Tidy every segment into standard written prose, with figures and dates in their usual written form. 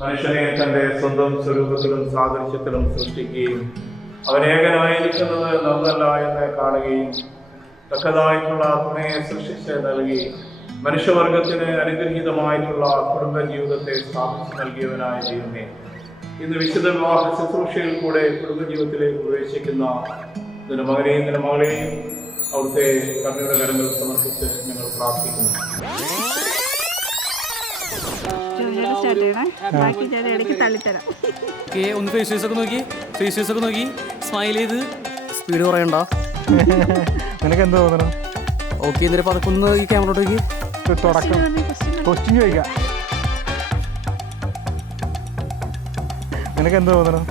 മനുഷ്യനെ തൻ്റെ സ്വന്തം സ്വരൂപത്തിലും സാദൃശ്യത്തിലും സൃഷ്ടിക്കുകയും അവനേകനായിരിക്കുന്നത് നന്നല്ല എന്ന് കാണുകയും തക്കതായിട്ടുള്ള തുണയെ സൃഷ്ടിച്ച് നൽകി മനുഷ്യവർഗത്തിന് അനുഗ്രഹീതമായിട്ടുള്ള കുടുംബ ജീവിതത്തെ സ്ഥാപിച്ചു നൽകിയവനായ ദൈവമേ, ഇന്ന് വിശുദ്ധ വിവാഹ ശുശ്രൂഷയിൽ കൂടെ കുടുംബജീവിതത്തിലേക്ക് പ്രവേശിക്കുന്ന ഇതിന് മകനെയും ഇതിന് മകളെയും അവിടുത്തെ കരുണയുടെ കരങ്ങൾ സമർപ്പിച്ച് ഞങ്ങൾ പ്രാർത്ഥിക്കുന്നു. ഒന്ന് ഫേസ് ഒക്കെ നോക്കി സ്മൈൽ ചെയ്ത് സ്പീഡ് പറയണ്ട. നിനക്ക് എന്ത് തോന്നണം? ഓക്കെ, എന്നിട്ട് പതക്കൊന്ന് ഈ ക്യാമറോട്ടേക്ക് തുടക്കം ക്വസ്റ്റ്യൻ ചോദിക്കാം. നിനക്ക് എന്ത് തോന്നണം?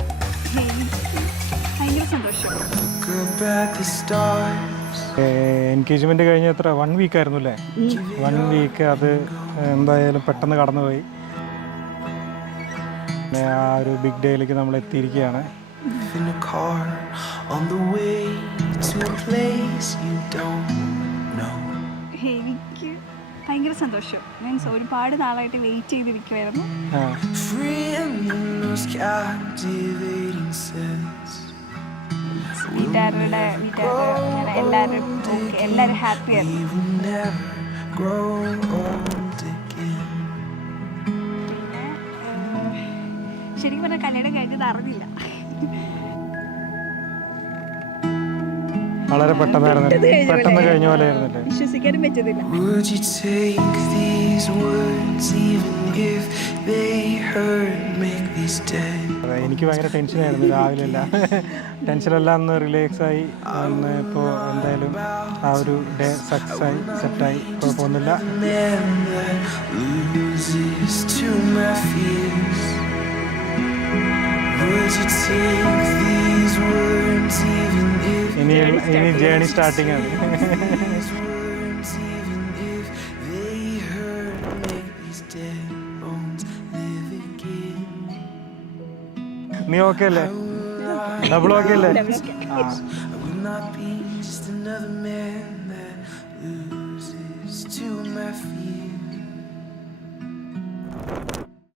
എൻഗേജ്മെന്റ് കഴിഞ്ഞ എത്ര 1 വീക്ക് ആയിരുന്നു അല്ലേ? 1 വീക്ക് അത് എന്തായാലും പെട്ടെന്ന് കടന്നുപോയി. ആ ഒരു ബിഗ് ഡേയിലേക്ക് നമ്മൾ എത്തിയിരിക്കുകയാണ്. എനിക്ക് ഭയങ്കര സന്തോഷം. മീൻസ് ഒരുപാട് നാളായിട്ട് വെയിറ്റ് ചെയ്തിരിക്കുമായിരുന്നു. എല്ലാവരും ഹാപ്പിയായിരുന്നു. ശരിക്കും പറഞ്ഞാൽ കല്യാണം കഴിഞ്ഞത് അറിഞ്ഞില്ല. വളരെ പെട്ടെന്ന് കഴിഞ്ഞ പോലെ ആയിരുന്നല്ലേ? വിശ്വസിക്കാനും പറ്റുന്നില്ല. എനിക്ക് ഭയങ്കര ടെൻഷനായിരുന്നു രാവിലെ. ടെൻഷനെല്ലാം ഒന്ന് റിലാക്സായി ഒന്ന് ഇപ്പോൾ എന്തായാലും ആ ഒരു ഡേ സക്സസ്സായി സെറ്റായി, കുഴപ്പമൊന്നുമില്ല. ഇനി ജേണി സ്റ്റാർട്ടിങ് ആണ്. നീ ഓക്കെ അല്ലേ? ഡബിൾ ഓക്കെ അല്ലേ? ആ